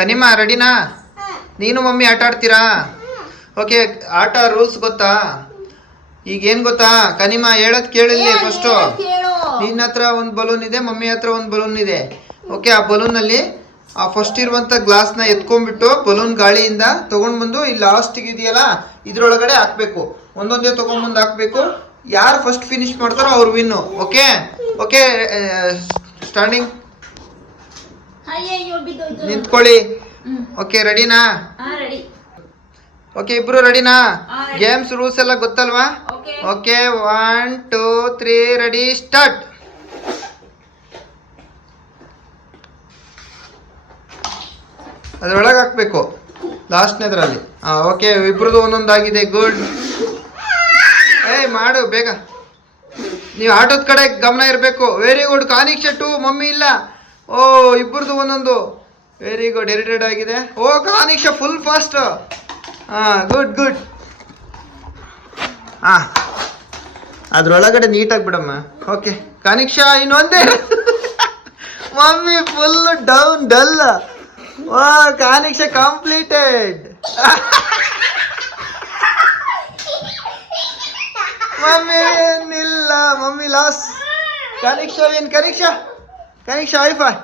ಕನಿಮಾ ರೆಡಿನಾ? ನೀನು ಮಮ್ಮಿ ಆಟ ಆಡ್ತೀರಾ? ಓಕೆ, ಆಟ ರೂಲ್ಸ್ ಗೊತ್ತಾ? ಈಗ ಏನ್ ಗೊತ್ತಾ ಕನಿಮಾ, ಹೇಳದ್ ಕೇಳಿಲ್ಲಿ ಫಸ್ಟು. ನಿನ್ನ ಹತ್ರ ಒಂದು ಬಲೂನ್ ಇದೆ, ಮಮ್ಮಿ ಹತ್ರ ಒಂದು ಬಲೂನ್ ಇದೆ. ಓಕೆ, ಆ ಬಲೂನ್ ಅಲ್ಲಿ ಆ ಫಸ್ಟ್ ಇರುವಂತ ಗ್ಲಾಸ್ ನ ಎತ್ಕೊಂಡ್ಬಿಟ್ಟು ಬಲೂನ್ ಗಾಳಿಯಿಂದ ತಗೊಂಡ್ ಬಂದು ಇಲ್ಲಿ ಲಾಸ್ಟ್ ಇದೆಯಲ್ಲ ಇದ್ರೊಳಗಡೆ ಹಾಕ್ಬೇಕು. ಒಂದೊಂದೇ ತಗೊಂಡ್ಬಂದು ಹಾಕ್ಬೇಕು. ಯಾರು ಫಸ್ಟ್ ಫಿನಿಶ್ ಮಾಡ್ತಾರೋ ಅವ್ರು ವಿನ್ನು. ಓಕೆ ಓಕೆ, ಸ್ಟಾರ್ಟಿಂಗ್ ನಿಂತ್ಕೊಳ್ಳಿ. ಓಕೆ, ರೆಡಿನಾ? ಓಕೆ, ಇಬ್ರು ರೆಡಿನಾ? ಗೇಮ್ಸ್ ರೂಲ್ಸ್ ಎಲ್ಲ ಗೊತ್ತಲ್ವಾ? Okay, 1 2 3 ready start. ಅದ್ರೊಳಗೆ ಹಾಕ್ಬೇಕು ಲಾಸ್ಟ್ನೇದ್ರಲ್ಲಿ. ಓಕೆ, ಇಬ್ರದ್ದು ಒಂದೊಂದಾಗಿದೆ. ಗುಡ್. ಮಾಡು ಬೇಗ. ನೀವು ಆಟೋದ ಕಡೆ ಗಮನ ಇರಬೇಕು. Very good. ಕಾನಿಕ್ ಶೆಟ್ಟು ಮಮ್ಮಿ ಇಲ್ಲ. ಓ, ಇಬ್ಬರದು ಒಂದೊಂದು. ವೆರಿ ಗುಡ್, ಎರಿಟೆಡ್ ಆಗಿದೆ. Oh, Kaniksha full fast. Good good. ಅದ್ರೊಳಗಡೆ ನೀಟಾಗಿ ಬಿಡಮ್ಮ. ಓಕೆ, ಕಾನಿಕ್ ಶಾ ಇನ್ನೊಂದೇ. Mummy full down dull. Oh, Kaniksha completed. Mummy ಏನಿಲ್ಲ, mummy loss. Kaniksha win. Kaniksha hi fi.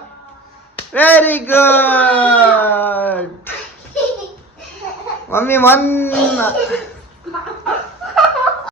Very good. Mummy 1.